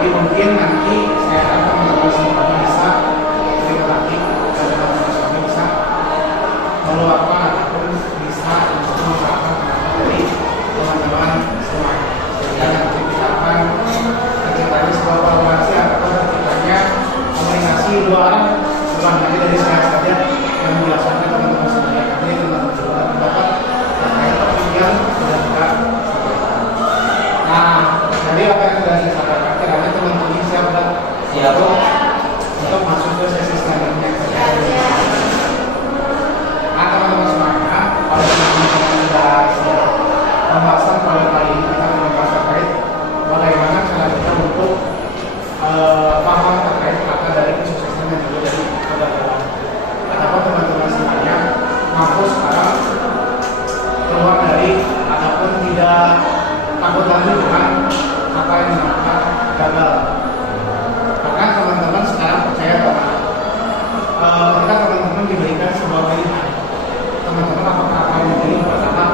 Jadi mungkin nanti saya akan teman-teman semuanya bisa laki-laki dan teman-teman suami bisa meluapkan ataupun bisa untuk mengungkapkan pendapat dari teman-teman semuanya. Sehingga nanti kita akan terciptanya sebuah kolaborasi ataupun terciptanya komunikasi dua arah, bukan hanya dari saya saja yang menjelaskan teman-teman semuanya, kami teman-teman juga pendapat terkait topik yang sudah kita sampaikan. Nah, dari apa yang sudah saya sampaikan, kiranya teman-teman siap untuk masuk ke sesi selanjutnya. Nah, teman-teman semuanya, pada teman-teman sudah siap pembahasan pada kali ini kita akan membahas terkait bagaimana cara kita untuk paham terkait kata dari kesuksesan dan juga dari kegagalan. Kenapa teman-teman semuanya mampu sekarang keluar dari ataupun tidak takut lagi dengan apa yang dinamakan gagal. Karena teman-teman sekarang percaya bahwa ketika teman-teman diberikan sebuah pilihan, teman-teman apakah akan memilih pertama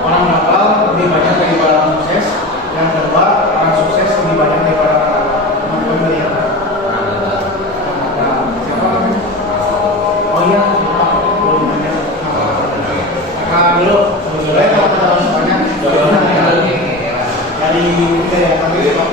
orang gagal lebih banyak daripada orang sukses, dan kedua orang sukses lebih banyak daripada orang gagal. Teman-teman milih apa? Siapa namanya? Oh iya, belum banyak. Nah, dulu sebetulnya teman-teman semuanya dari kita ya kami itu.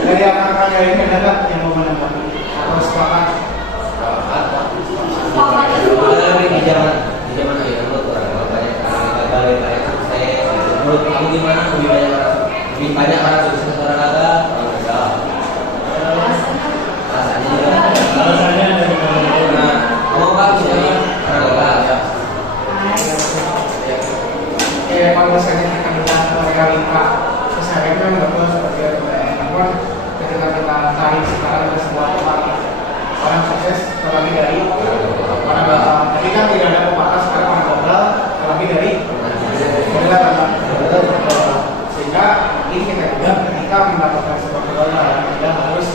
Dari anak-anak ini ada yang mau menambahkan atau sepakat? Di zaman ayah menurut orang banyak gagal banyak sukses. Menurut kamu gimana? Lebih banyak orang sukses orang gagal? Rasanya dari mana? Kamu kan misalnya orang gagal ya. Kalau misalnya kita realita keseharian betul seperti itu. Namun ketika kita tarik sekarang ke sebuah tempat orang sukses terlebih dari orang gagal. Jadi kan tidak ada pepatah sekarang orang gagal terlebih dari gagal. Sehingga ini kita juga ketika mendapatkan sebuah kegagalan tidak harus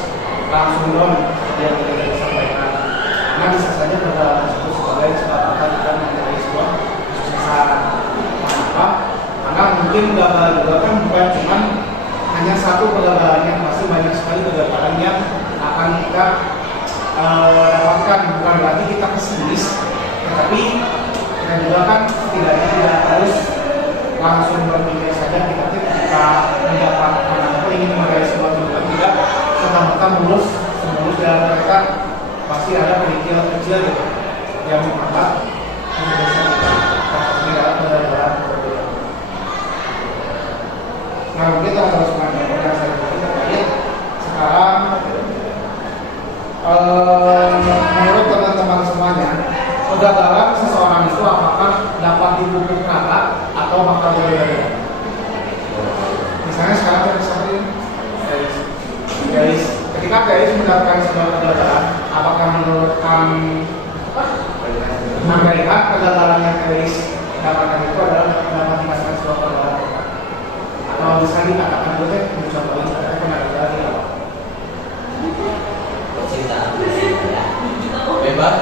langsung down yang kita sampaikan. Karena bisa saja kegagalan tersebut sebagai kesempatan kita menjadi sebuah kesuksesan. Kenapa? Karena mungkin gagal juga kan bukan cuma hanya satu kegagalan, yang pasti banyak sekali kegagalan yang akan kita dapatkan. Bukan berarti kita pesimis, tetapi kita juga kan tidak harus langsung berpikir saja kita ketika mendapatkan atau ingin meraih sebuah tujuan tidak serta-merta mulus dan mereka pasti ada kerikil kecil gitu yang menghambat kesuksesan kita. Pasti dalam kegagalan. Nah, mungkin harus mengambil yang saya beri terkait sekarang menurut teman-teman semuanya, kegagalan seseorang itu apakah dapat dipupuk rata atau bakal berbeda? Misalnya sekarang kita seperti Garis, ketika Garis mendapatkan sebuah kegagalan, apakah menurut melihat kegagalan yang Garis dapatkan itu adalah dapat dikatakan sebuah kegagalan? Atau bisa dikatakan dulu mencoba lagi pernah gagal di awal? Cinta bebas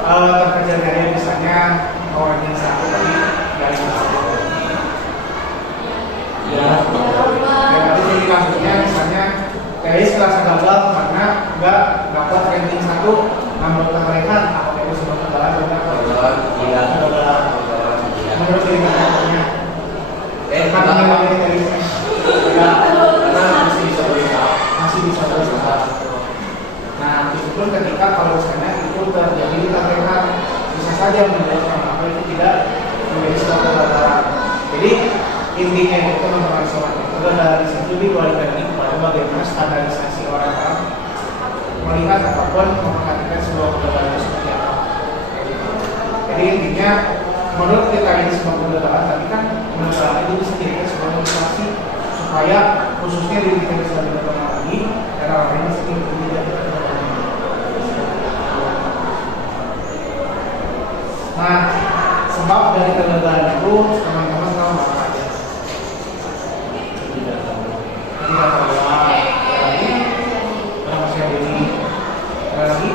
terkejut dari misalnya orang yang satu tadi dari serasa gagal karena nggak dapat ranking 1. Nah, menurut mereka apa itu sebuah kegagalan atau apa? Iya. Kegagalan. Menurut diri mereka. Karena dari karena masih bisa berusaha. masih bisa berusaha. Nah, itu pun ketika kalau misalnya itu terjadi di mereka bisa saja menyebabkan apa itu tidak menjadi sebuah kegagalan. Jadi intinya itu teman-teman soal itu adalah di situ dibalik lagi kepada bagaimana standarisasi orang-orang melihat apapun memperhatikan sebuah kegagalan seperti apa. Jadi intinya menurut kita ini sebuah kegagalan, tapi kan kegagalan itu bisa dijadikan sebuah motivasi supaya khususnya diri kita bisa lebih berkembang lagi dan orang lain bisa lebih berkembang. Nah, sebab dari kegagalan itu teman-teman tahu apa aja? Tidak tahu. Lagi, orang masih ada ini. Lagi,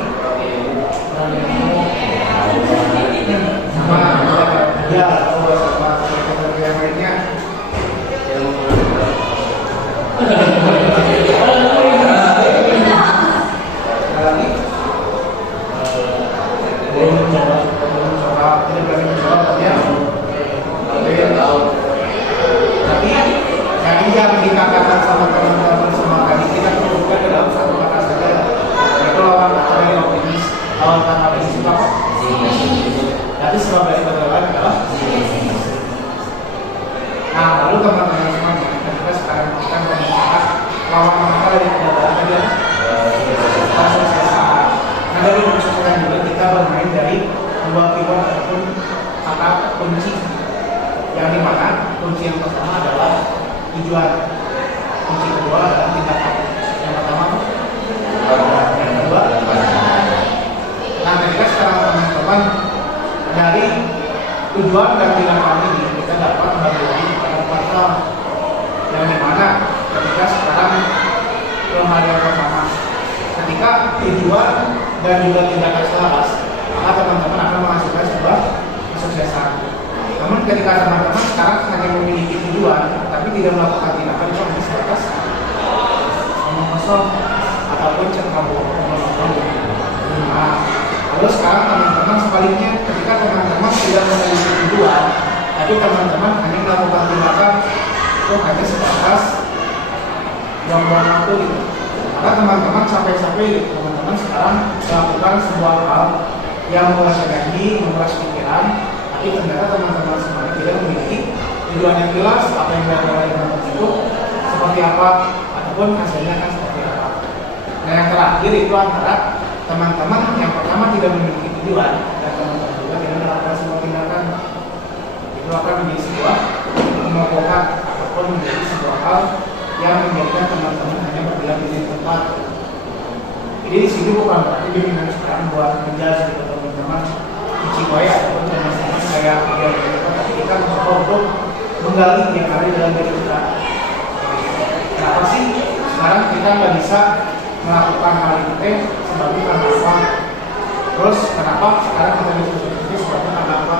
sama ya, sama yang lainnya. Lagi, belum mencoba, tidak berani mencoba ya. Tapi yang dikatakan sama teman-teman semua tadi kita perlukan ke dalam satu kata saja, yaitu lawan kata yang optimis. Lawan kata optimis itu apa? Tapi sebab dari kegagalan adalah nah, lalu teman-teman semua kita sekarang kita membahas lawan kata dari kegagalan tadi kesuksesan. Nah, dari kesuksesan juga kita bermain dari dua keyword ataupun kata kunci, yang dimana kunci yang pertama adalah tujuan, kunci kedua adalah tindakan. Yang pertama yang kedua. Nah, ketika sekarang teman-teman dari tujuan dan tindakan ini kita dapat membagi pada kuartal, yang dimana ketika sekarang ke hal yang pertama, ketika tujuan dan juga tindakan selaras, maka teman-teman akan menghasilkan sebuah kesuksesan. Namun ketika teman-teman sekarang hanya memiliki tujuan tapi tidak melakukan tindakan, itu hanya sebatas omong kosong ataupun cengkabut. Nah, lalu sekarang teman-teman sebaliknya, ketika teman-teman tidak memiliki tujuan tapi teman-teman hanya melakukan tindakan, itu hanya sebatas buang-buang waktu gitu. Maka teman-teman capek-capek gitu. Teman-teman sekarang melakukan sebuah hal yang menguras energi, menguras pikiran, tapi ternyata teman-teman semuanya tidak memiliki tujuan yang jelas apa yang dilakukan itu seperti apa ataupun hasilnya akan seperti apa. Nah, yang terakhir itu antara teman-teman yang pertama tidak memiliki tujuan dan teman-teman juga tidak melakukan sebuah tindakan, itu akan menjadi sebuah pemogokan ataupun menjadi sebuah hal yang menjadikan teman-teman hanya berdiam di tempat. Jadi di sini bukan berarti bimbingan sekarang buat menjudge gitu teman-teman Ciwaya ataupun teman-teman kayak tapi kita mencoba untuk menggali yang ada di dalam diri kita. Kenapa sih sekarang kita nggak bisa melakukan hal itu sebagai karena apa? Terus kenapa sekarang kita diskusi ini sebabnya karena apa?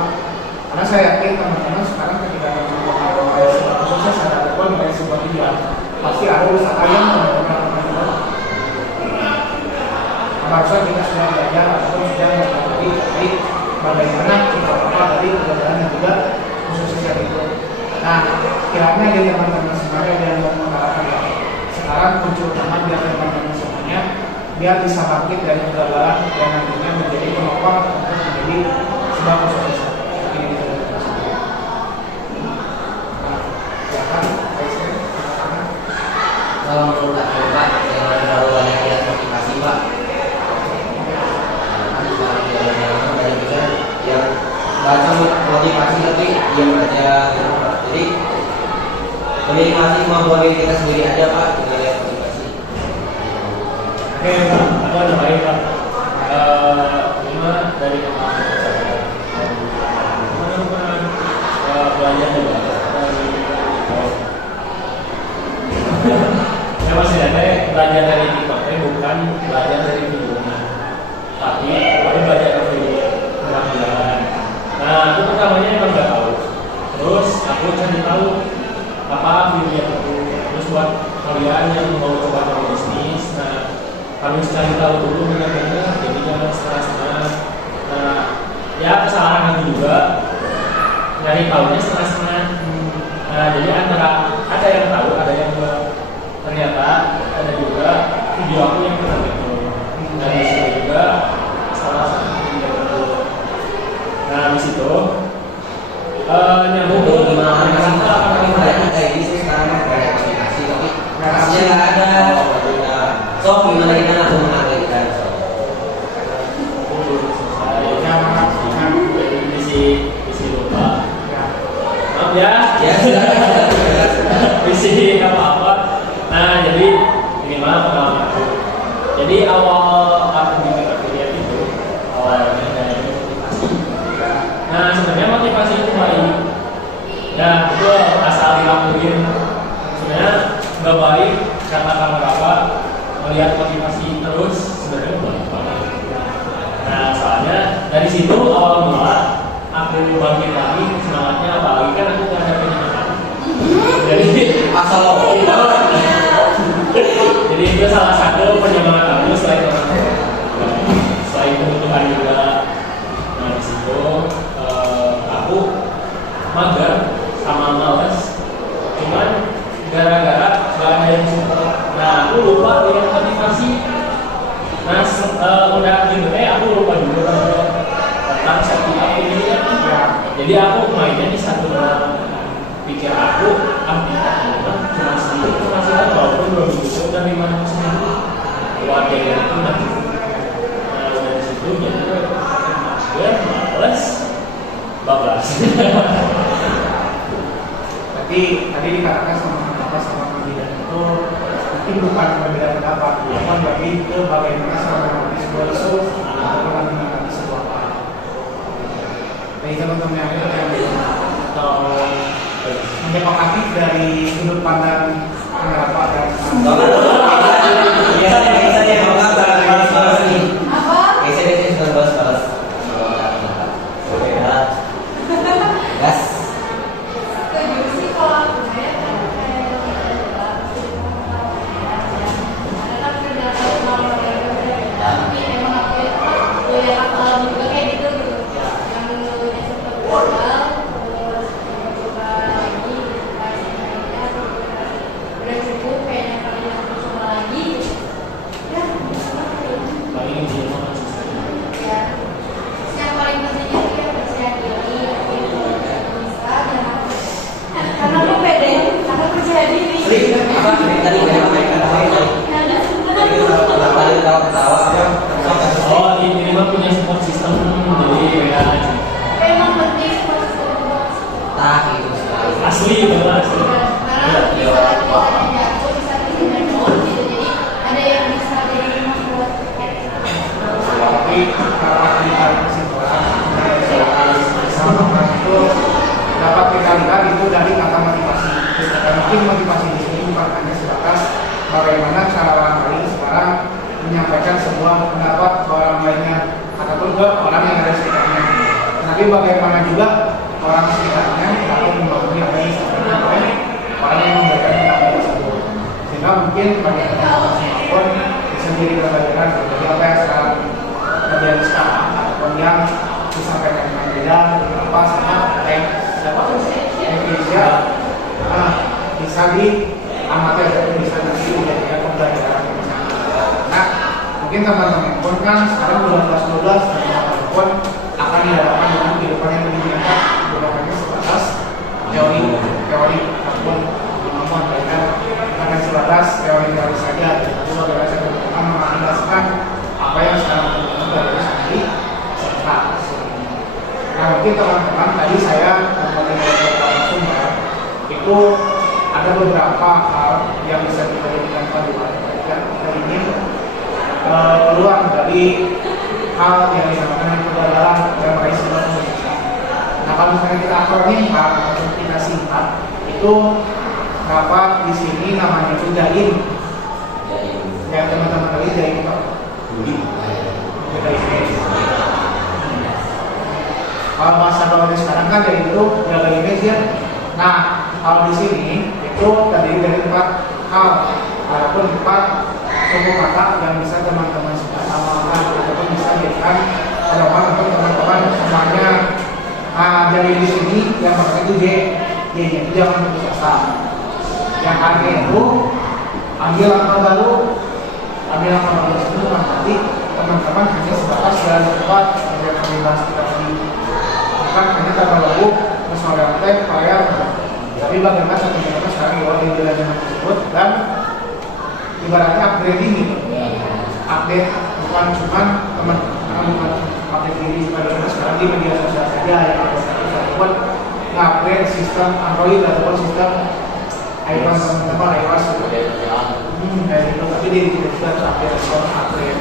Karena saya yakin teman-teman sekarang ketika melakukan sebuah sukses ataupun dari sebuah tujuan, pasti ada usaha yang teman-teman lakukan. Harusnya kita sudah belajar ataupun sudah mengetahui dari bagaimana kita apa tadi kegagalan dan juga kesuksesan itu. Nah, kiranya dari teman-teman semuanya ada yang mau mengatakan sekarang kunci utama biar teman-teman semuanya biar bisa bangkit dari kegagalan dan nantinya menjadi penopang untuk menjadi sebuah kesuksesan. Ini kita lakukan semua. Nah, silakan, Kalau menurut aku Pak, jangan terlalu banyak lihat motivasi Pak. Yang baca motivasi tapi diam aja gitu. Jadi lebih masih kemampuan diri kita sendiri aja Pak, dengan lihat motivasi. Oke, aku ada baik Pak. Lima dari kemampuan saya. Teman-teman belajar juga dari saya masih ada belajar dari TikTok, bukan belajar dari videonya, tapi belajar dari penampilan. Nah, itu pertamanya emang nggak tahu. Terus aku cari tahu apa video itu. Terus buat kalian yang mau coba bisnis, nah harus cari tahu dulu benar-benar, jadi jangan setengah-setengah. Nah, ya kesalahan aku juga nyari tahunya setengah-setengah. Nah, jadi antara ada yang tahu, ada yang enggak. Ternyata ada juga video aku yang kurang betul. Dan di situ juga salah satu yang tidak betul. Nah, di situ nyambung Itu ke gimana sih? Tapi banyak kayak ini sih sekarang mah banyak aplikasi tapi aplikasinya nggak ada. So gimana kita langsung mengalihkan? Visi lupa. Maaf ya. Ya silakan. Visi apa-apa. Nah, jadi ini mah pengalaman aku. Jadi awal aku bikin affiliate itu awalnya dari motivasi. Nah, sebenarnya motivasi itu baik. Ya, itu asal dilakuin. Sebenarnya nggak baik karena apa? Melihat motivasi terus sebenarnya baik banget. Nah, soalnya dari situ awal mula aku bangkit lagi semangatnya, apalagi kan aku nggak ada penyemangat. Jadi Asal jadi itu salah satu penyemangat aku selain teman-teman, selain kebutuhan juga. Nah, di situ aku mager sama males, cuman gara-gara gak ada yang support. Nah, aku lupa dengan motivasi. Nah, udah gitu aku lupa juga tentang satu aku ini ya. Jadi aku mainnya di satu pikir aku cuma sedikit penghasilan walaupun belum bisa udah 5 seminggu keluarga yang itu nanti. Nah, dari situ jadi gue males bablas. Berarti tadi dikatakan sama kandidat itu mungkin bukan berbeda pendapat, bukan berarti itu bagaimana seorang menghadapi sebuah isu ataupun menghadapi sebuah hal. Bagi teman-teman yang atau menyepakati dari sudut pandang pendapat dan biasanya kalau nggak balas nih. Apa? Biasanya sudah balas. Oke, gas. Setuju sih kalau aku saya karena kayak karena kan udah tahu kalau mereka berbeda, tapi emang aku yang akal juga kayak gitu yang dulunya sempat gagal terus coba lagi kayak udah cukup kayaknya kalian aku coba lagi ya Paling dia mau ya yang paling pentingnya sih ya percaya diri kalau bisa jangan karena aku pede karena percaya diri Apa tadi kenapa mereka tadi ketawa oh ini mah punya support system jadi ya emang penting proses tak itu sekali. asli itu asli. karena bisa ada jatuh bisa tidak mau gitu jadi ada yang bisa jadi rumah buat tapi kalau kita kesimpulan sama orang itu dapat kita lihat itu dari kata motivasi. Dan mungkin motivasi di sini bukan hanya sebatas bagaimana cara orang lain sekarang menyampaikan sebuah pendapat ke orang lainnya ataupun ke orang yang ada di sekitarnya. Tapi bagaimana juga orang sekitarnya dapat memahami apa yang disampaikan oleh orang yang memberikan pendapat tersebut. Sehingga mungkin bagi motivasi pun bisa menjadi pembelajaran dari apa yang sekarang terjadi sekarang ataupun yang disampaikan dengan beda apa sama siapa Indonesia bisa diamati ataupun bisa nanti menjadikan pembelajaran. Nah, mungkin teman-teman pun kan sekarang 12 dan pun akan dihadapkan dengan kehidupan yang lebih nyata, bukan hanya sebatas teori ataupun kemampuan mereka akan sebatas teori saja. Tapi bagaimana saya akan mengandalkan apa yang sekarang terjadi dari sendiri serta. Nah, mungkin teman-teman tadi saya memiliki langsung itu ada beberapa hal yang bisa kita jadikan panduan dan kita ingin keluar dari hal yang dinamakan kegagalan dan meraih sebuah kemenangan. Nah, kalau misalnya kita akronim atau kita singkat itu dapat di sini namanya itu jaim. Ya teman-teman tadi jaim Pak. Kalau bahasa gaul sekarang kan dari itu jaga image ya. Nah, kalau di sini itu terdiri dari 4 hal ataupun 4 suku kata yang bisa teman-teman amalkan ataupun bisa jadikan pedoman untuk teman-teman semuanya. Nah, dari di sini yang pertama itu Y itu jangan putus asa. Yang K itu ambil langkah baru. Ambil langkah baru itu nanti teman-teman hanya sebatas jalan cepat yang kami bahas tadi. Bukan hanya kata baru persoalan teh kayak, tapi bagaimana teman-teman sekarang di jalan tersebut dan ibaratnya upgrading gitu. Update bukan cuma teman-teman bukan update diri pada sekarang di media sosial saja ya, buat upgrade sistem Android ataupun sistem iPhone teman-teman iOS kayak gitu. Tapi diri kita juga harus upgrade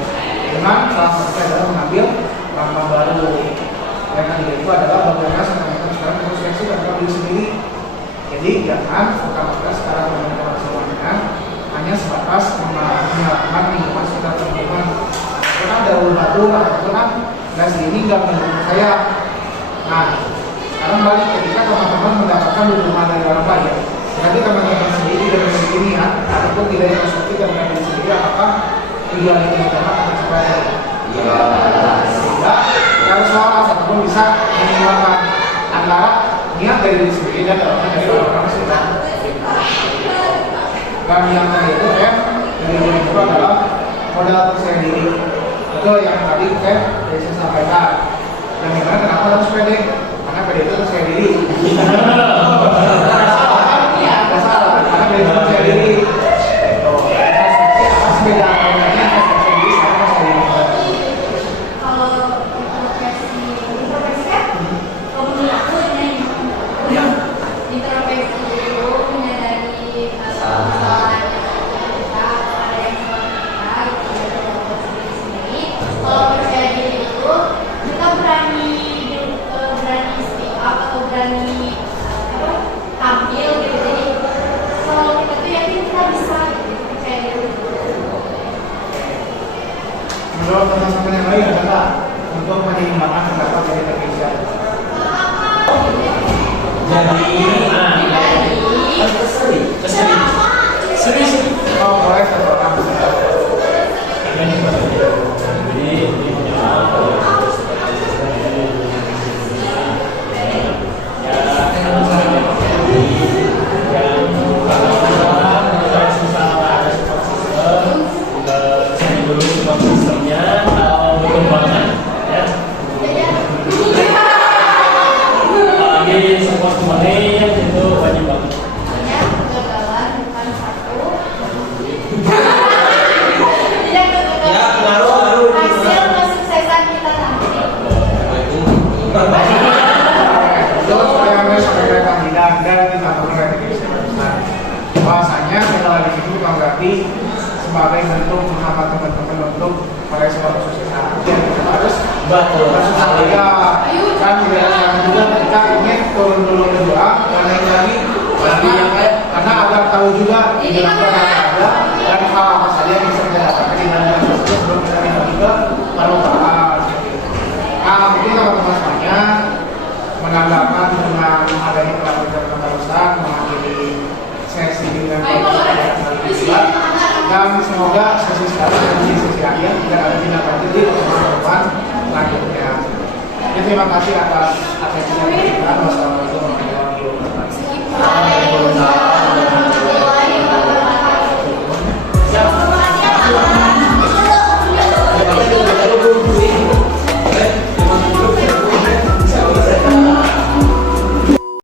dengan salah satunya adalah mengambil langkah baru. Yang ketiga itu adalah bagaimana teman-teman sekarang introspeksi terhadap diri sendiri. Jadi jangan serta-merta sekarang teman-teman semuanya hanya sebatas menggunakan lingkungan sekitar teman-teman. Karena ada batu ataupun gas ini nggak mendukung saya. Nah, sekarang balik ketika teman-teman mendapatkan dukungan dari orang lain, tapi teman-teman sendiri tidak memiliki niat ataupun tidak introspeksi terhadap diri sendiri, apakah tujuan itu teman-teman akan sesuai? Sehingga harus salah ataupun bisa menyeimbangkan antara niat dari diri sendiri dan dari orang sekitar. Dan yang tadi itu kan dari diri itu adalah modal percaya diri. Itu yang tadi kan saya sampaikan. Dan gimana kenapa harus pede? Karena pede itu percaya diri. Salah, karena pede itu percaya diri. Apa sih beda orangnya percaya diri sama percaya diri? Kalau introspeksi kan, kalau menurut aku ini introspeksi itu menyadari kesalahan kita, ada yang salah kita, gitu ya, dalam diri sendiri. Kalau percaya diri itu kita berani speak up atau berani tampil gitu. Jadi kalau kita tuh yakin kita bisa gitu, percaya diri. Menurut teman-teman yang lain adalah untuk menyeimbangkan pendapat dari Indonesia. Seri. Oh, boleh satu orang. Sistemnya pengembangan ya. Ini support money itu wajib banget. Hanya kegagalan bukan satu. Tidak kegagalan. Hasil kesuksesan kita nanti. Itu supaya mereka kandidat dan kita perlu ratifikasi. Bahasanya setelah di situ bukan berarti sebagai bentuk menghambat teman-teman untuk meraih sebuah kesuksesan. Dan kita harus bersusah juga kan juga ketika ingin turun dulu berdoa dan lain lagi karena agar tahu juga di dalam ada dan hal apa saja yang bisa kita dapatkan di dalam proses tersebut sebelum kita kembali ke permukaan. Nah, mungkin teman-teman semuanya menanggapan dengan adanya pelajaran kebarusan mengakhiri sesi dengan dan semoga sesi sekarang menjadi sesi akhir tidak ada tindak lanjut di pertemuan selanjutnya. Terima kasih atas atensinya. Wassalamualaikum warahmatullahi wabarakatuh.